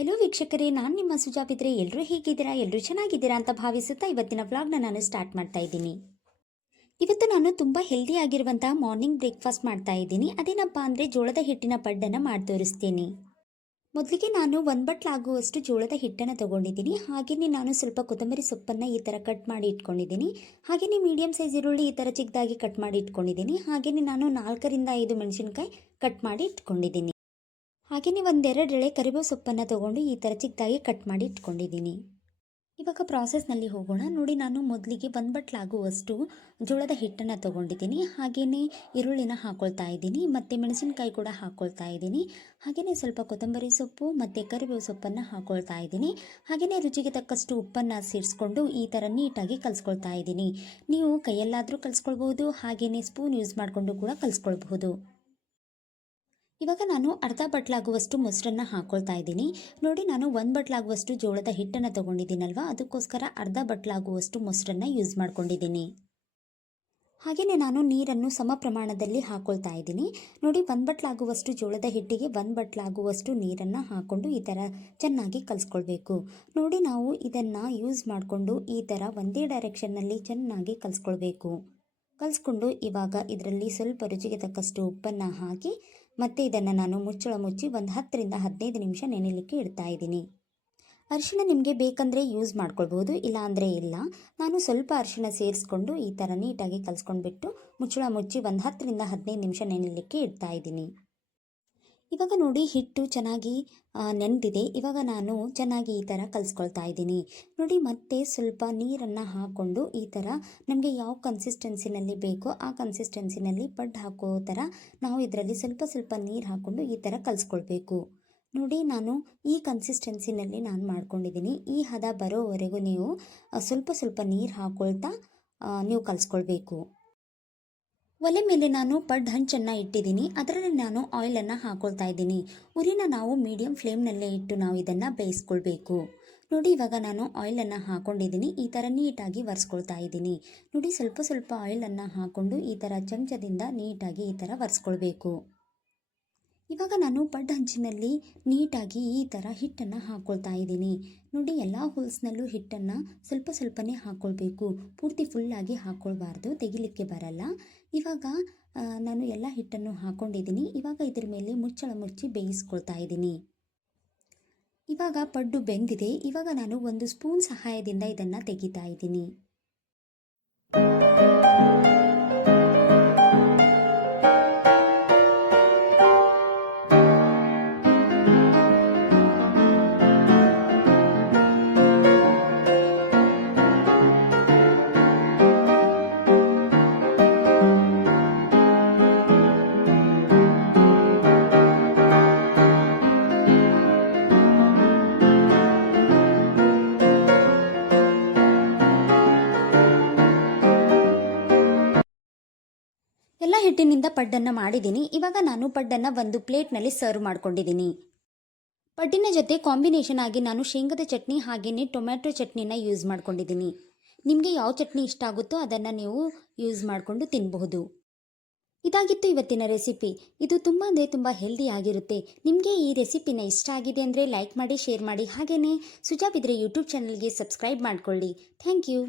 Hello ವೀಕ್ಷಕರೇ, ನಾನು ನಿಮ್ಮ ಸುಜಾಪಿದ್ರೆ. ಎಲ್ಲರೂ ಹೇಗಿದ್ದೀರಾ? ಎಲ್ಲರೂ ಚೆನ್ನಾಗಿದ್ದೀರಾ ಅಂತ ಭಾವಿಸುತ್ತಾ ಇವತ್ತಿನ ವ್ಲಾಗ್ನ ನಾನು ಸ್ಟಾರ್ಟ್ ಮಾಡ್ತಾ ಇದ್ದೀನಿ. ಇವತ್ತು ನಾನು ತುಂಬ ಹೆಲ್ದಿಯಾಗಿರುವಂಥ ಮಾರ್ನಿಂಗ್ ಬ್ರೇಕ್ಫಾಸ್ಟ್ ಮಾಡ್ತಾ ಇದ್ದೀನಿ. ಅದೇನಪ್ಪ ಅಂದರೆ ಜೋಳದ ಹಿಟ್ಟಿನ ಪಡ್ಡನ್ನು ಮಾಡಿ ತೋರಿಸ್ತೀನಿ. ಮೊದಲಿಗೆ ನಾನು 1 ಬಟ್ಲಾಗುವಷ್ಟು ಜೋಳದ ಹಿಟ್ಟನ್ನು ತೊಗೊಂಡಿದ್ದೀನಿ. ಹಾಗೆಯೇ ನಾನು ಸ್ವಲ್ಪ ಕೊತ್ತಂಬರಿ ಸೊಪ್ಪನ್ನು ಈ ಥರ ಕಟ್ ಮಾಡಿ ಇಟ್ಕೊಂಡಿದ್ದೀನಿ. ಹಾಗೆಯೇ ಮೀಡಿಯಮ್ ಸೈಜ್ ಈರುಳ್ಳಿ ಈ ಥರ ಚಿಕ್ಕದಾಗಿ ಕಟ್ ಮಾಡಿ ಇಟ್ಕೊಂಡಿದ್ದೀನಿ. ಹಾಗೆಯೇ ನಾನು 4 ರಿಂದ 5 ಮೆಣಸಿನಕಾಯಿ ಕಟ್ ಮಾಡಿ ಇಟ್ಕೊಂಡಿದ್ದೀನಿ. ಹಾಗೆಯೇ 1-2 ಎಳೆ ಕರಿಬೇವು ಸೊಪ್ಪನ್ನು ತೊಗೊಂಡು ಈ ಥರ ಚಿಕ್ಕದಾಗಿ ಕಟ್ ಮಾಡಿ ಇಟ್ಕೊಂಡಿದ್ದೀನಿ. ಇವಾಗ ಪ್ರಾಸೆಸ್ನಲ್ಲಿ ಹೋಗೋಣ. ನೋಡಿ, ನಾನು ಮೊದಲಿಗೆ 1 ಬಟ್ಲಾಗುವಷ್ಟು ಜೋಳದ ಹಿಟ್ಟನ್ನು ತೊಗೊಂಡಿದ್ದೀನಿ. ಹಾಗೆಯೇ ಈರುಳ್ಳಿನ ಹಾಕ್ಕೊಳ್ತಾ ಇದ್ದೀನಿ ಮತ್ತು ಮೆಣಸಿನಕಾಯಿ ಕೂಡ ಹಾಕ್ಕೊಳ್ತಾ ಇದ್ದೀನಿ. ಹಾಗೆಯೇ ಸ್ವಲ್ಪ ಕೊತ್ತಂಬರಿ ಸೊಪ್ಪು ಮತ್ತು ಕರಿಬೇವು ಸೊಪ್ಪನ್ನು ಹಾಕ್ಕೊಳ್ತಾ ಇದ್ದೀನಿ. ಹಾಗೆಯೇ ರುಚಿಗೆ ತಕ್ಕಷ್ಟು ಉಪ್ಪನ್ನು ಸೇರಿಸ್ಕೊಂಡು ಈ ಥರ ನೀಟಾಗಿ ಕಲಿಸ್ಕೊಳ್ತಾ ಇದ್ದೀನಿ. ನೀವು ಕೈಯಲ್ಲಾದರೂ ಕಲಿಸ್ಕೊಳ್ಬೋದು, ಹಾಗೆಯೇ ಸ್ಪೂನ್ ಯೂಸ್ ಮಾಡಿಕೊಂಡು ಕೂಡ ಕಲಿಸ್ಕೊಳ್ಬಹುದು. ಇವಾಗ ನಾನು ಅರ್ಧ ಬಟ್ಲಾಗುವಷ್ಟು ಮೊಸರನ್ನು ಹಾಕ್ಕೊಳ್ತಾ ಇದ್ದೀನಿ. ನೋಡಿ, ನಾನು 1 ಬಟ್ಲಾಗುವಷ್ಟು ಜೋಳದ ಹಿಟ್ಟನ್ನು ತೊಗೊಂಡಿದ್ದೀನಲ್ವ, ಅದಕ್ಕೋಸ್ಕರ ಅರ್ಧ ಬಟ್ಲಾಗುವಷ್ಟು ಮೊಸರನ್ನು ಯೂಸ್ ಮಾಡ್ಕೊಂಡಿದ್ದೀನಿ. ಹಾಗೆಯೇ ನಾನು ನೀರನ್ನು ಸಮ ಪ್ರಮಾಣದಲ್ಲಿ ಹಾಕ್ಕೊಳ್ತಾ ಇದ್ದೀನಿ. ನೋಡಿ, 1 ಬಟ್ಲಾಗುವಷ್ಟು ಜೋಳದ ಹಿಟ್ಟಿಗೆ 1 ಬಟ್ಲಾಗುವಷ್ಟು ನೀರನ್ನು ಹಾಕ್ಕೊಂಡು ಈ ಥರ ಚೆನ್ನಾಗಿ ಕಲಿಸ್ಕೊಳ್ಬೇಕು. ನೋಡಿ, ನಾವು ಇದನ್ನು ಯೂಸ್ ಮಾಡಿಕೊಂಡು ಈ ಥರ ಒಂದೇ ಡೈರೆಕ್ಷನ್ನಲ್ಲಿ ಚೆನ್ನಾಗಿ ಕಲಿಸ್ಕೊಳ್ಬೇಕು. ಕಲಿಸ್ಕೊಂಡು ಇವಾಗ ಇದರಲ್ಲಿ ಸ್ವಲ್ಪ ರುಚಿಗೆ ತಕ್ಕಷ್ಟು ಉಪ್ಪನ್ನು ಹಾಕಿ ಮತ್ತು ಇದನ್ನು ನಾನು ಮುಚ್ಚಳ ಮುಚ್ಚಿ ಒಂದು 10 ರಿಂದ 15 ನಿಮಿಷ ನೆನೆಯಲಿಕ್ಕೆ ಇಡ್ತಾ ಇದ್ದೀನಿ. ಅರಿಶಿಣ ನಿಮಗೆ ಬೇಕಂದರೆ ಯೂಸ್ ಮಾಡ್ಕೊಳ್ಬೋದು, ಇಲ್ಲ ಅಂದರೆ ಇಲ್ಲ. ನಾನು ಸ್ವಲ್ಪ ಅರಿಶಿಣ ಸೇರಿಸ್ಕೊಂಡು ಈ ಥರ ನೀಟಾಗಿ ಕಲಿಸ್ಕೊಂಡ್ಬಿಟ್ಟು ಮುಚ್ಚಳ ಮುಚ್ಚಿ ಒಂದು 10 ರಿಂದ 15 ನಿಮಿಷ ನೆನೆಯಲಿಕ್ಕೆ ಇಡ್ತಾ ಇದ್ದೀನಿ. ಇವಾಗ ನೋಡಿ, ಹಿಟ್ಟು ಚೆನ್ನಾಗಿ ನೆನೆದಿದೆ. ಇವಾಗ ನಾನು ಚೆನ್ನಾಗಿ ಈ ಥರ ಕಲಿಸ್ಕೊಳ್ತಾ ಇದ್ದೀನಿ. ನೋಡಿ, ಮತ್ತೆ ಸ್ವಲ್ಪ ನೀರನ್ನು ಹಾಕ್ಕೊಂಡು ಈ ಥರ ನಮಗೆ ಯಾವ ಕನ್ಸಿಸ್ಟೆನ್ಸಿನಲ್ಲಿ ಬೇಕೋ ಆ ಕನ್ಸಿಸ್ಟೆನ್ಸಿನಲ್ಲಿ ಪಡ್ಡು ಹಾಕೋ ಥರ ನಾವು ಇದರಲ್ಲಿ ಸ್ವಲ್ಪ ಸ್ವಲ್ಪ ನೀರು ಹಾಕ್ಕೊಂಡು ಈ ಥರ ಕಲಿಸ್ಕೊಳ್ಬೇಕು. ನೋಡಿ, ನಾನು ಈ ಕನ್ಸಿಸ್ಟೆನ್ಸಿನಲ್ಲಿ ನಾನು ಮಾಡ್ಕೊಂಡಿದ್ದೀನಿ. ಈ ಹದ ಬರೋವರೆಗೂ ನೀವು ಸ್ವಲ್ಪ ಸ್ವಲ್ಪ ನೀರು ಹಾಕ್ಕೊಳ್ತಾ ನೀವು ಕಲಿಸ್ಕೊಳ್ಬೇಕು. ಒಲೆ ಮೇಲೆ ನಾನು ಪಡ್ಡು ಹಂಚನ್ನು ಇಟ್ಟಿದ್ದೀನಿ. ಅದರಲ್ಲಿ ನಾನು ಆಯಿಲನ್ನು ಹಾಕ್ಕೊಳ್ತಾ ಇದ್ದೀನಿ. ಉರಿನ ನಾವು ಮೀಡಿಯಂ ಫ್ಲೇಮ್ನಲ್ಲೇ ಇಟ್ಟು ನಾವು ಇದನ್ನು ಬೇಯಿಸ್ಕೊಳ್ಬೇಕು. ನೋಡಿ, ಇವಾಗ ನಾನು ಆಯಿಲನ್ನು ಹಾಕ್ಕೊಂಡಿದ್ದೀನಿ. ಈ ಥರ ನೀಟಾಗಿ ಒರೆಸ್ಕೊಳ್ತಾ ಇದ್ದೀನಿ. ನೋಡಿ, ಸ್ವಲ್ಪ ಸ್ವಲ್ಪ ಆಯಿಲನ್ನು ಹಾಕ್ಕೊಂಡು ಈ ಥರ ಚಮಚದಿಂದ ನೀಟಾಗಿ ಈ ಥರ ಒರೆಸ್ಕೊಳ್ಬೇಕು. ಇವಾಗ ನಾನು ಪಡ್ಡು ಹಂಚಿನಲ್ಲಿ ನೀಟಾಗಿ ಈ ಥರ ಹಿಟ್ಟನ್ನು ಹಾಕ್ಕೊಳ್ತಾ ಇದ್ದೀನಿ. ನೋಡಿ, ಎಲ್ಲ ಹೋಲ್ಸ್ನಲ್ಲೂ ಹಿಟ್ಟನ್ನು ಸ್ವಲ್ಪ ಸ್ವಲ್ಪನೇ ಹಾಕ್ಕೊಳ್ಬೇಕು. ಪೂರ್ತಿ ಫುಲ್ಲಾಗಿ ಹಾಕ್ಕೊಳ್ಬಾರ್ದು, ತೆಗಿಲಿಕ್ಕೆ ಬರಲ್ಲ. ಇವಾಗ ನಾನು ಎಲ್ಲ ಹಿಟ್ಟನ್ನು ಹಾಕ್ಕೊಂಡಿದ್ದೀನಿ. ಇವಾಗ ಇದ್ರ ಮೇಲೆ ಮುಚ್ಚಳ ಮುಚ್ಚಿ ಬೇಯಿಸ್ಕೊಳ್ತಾ ಇದ್ದೀನಿ. ಇವಾಗ ಪಡ್ಡು ಬೆಂದಿದೆ. ಇವಾಗ ನಾನು 1 ಸ್ಪೂನ್ ಸಹಾಯದಿಂದ ಇದನ್ನು ತೆಗಿತಾ ಇದ್ದೀನಿ. ಎಲ್ಲ ಹಿಟ್ಟಿನಿಂದ ಪಡ್ಡನ್ನು ಮಾಡಿದ್ದೀನಿ. ಇವಾಗ ನಾನು ಪಡ್ಡನ್ನು ಒಂದು ಪ್ಲೇಟ್ನಲ್ಲಿ ಸರ್ವ್ ಮಾಡ್ಕೊಂಡಿದ್ದೀನಿ. ಪಡ್ಡಿನ ಜೊತೆ ಕಾಂಬಿನೇಷನ್ ಆಗಿ ನಾನು ಶೇಂಗದ ಚಟ್ನಿ ಹಾಗೆಯೇ ಟೊಮ್ಯಾಟೊ ಚಟ್ನಿನ ಯೂಸ್ ಮಾಡ್ಕೊಂಡಿದ್ದೀನಿ. ನಿಮಗೆ ಯಾವ ಚಟ್ನಿ ಇಷ್ಟ ಆಗುತ್ತೋ ಅದನ್ನು ನೀವು ಯೂಸ್ ಮಾಡಿಕೊಂಡು ತಿನ್ನಬಹುದು. ಇದಾಗಿತ್ತು ಇವತ್ತಿನ ರೆಸಿಪಿ. ಇದು ತುಂಬ ಅಂದರೆ ತುಂಬ ಹೆಲ್ದಿ ಆಗಿರುತ್ತೆ. ನಿಮಗೆ ಈ ರೆಸಿಪಿನ ಇಷ್ಟ ಆಗಿದೆ ಅಂದರೆ ಲೈಕ್ ಮಾಡಿ, ಶೇರ್ ಮಾಡಿ, ಹಾಗೆಯೇ ಸುಜಾಪಿದ್ರೆ ಯೂಟ್ಯೂಬ್ ಚಾನಲ್ಗೆ ಸಬ್ಸ್ಕ್ರೈಬ್ ಮಾಡಿಕೊಳ್ಳಿ. Thank you.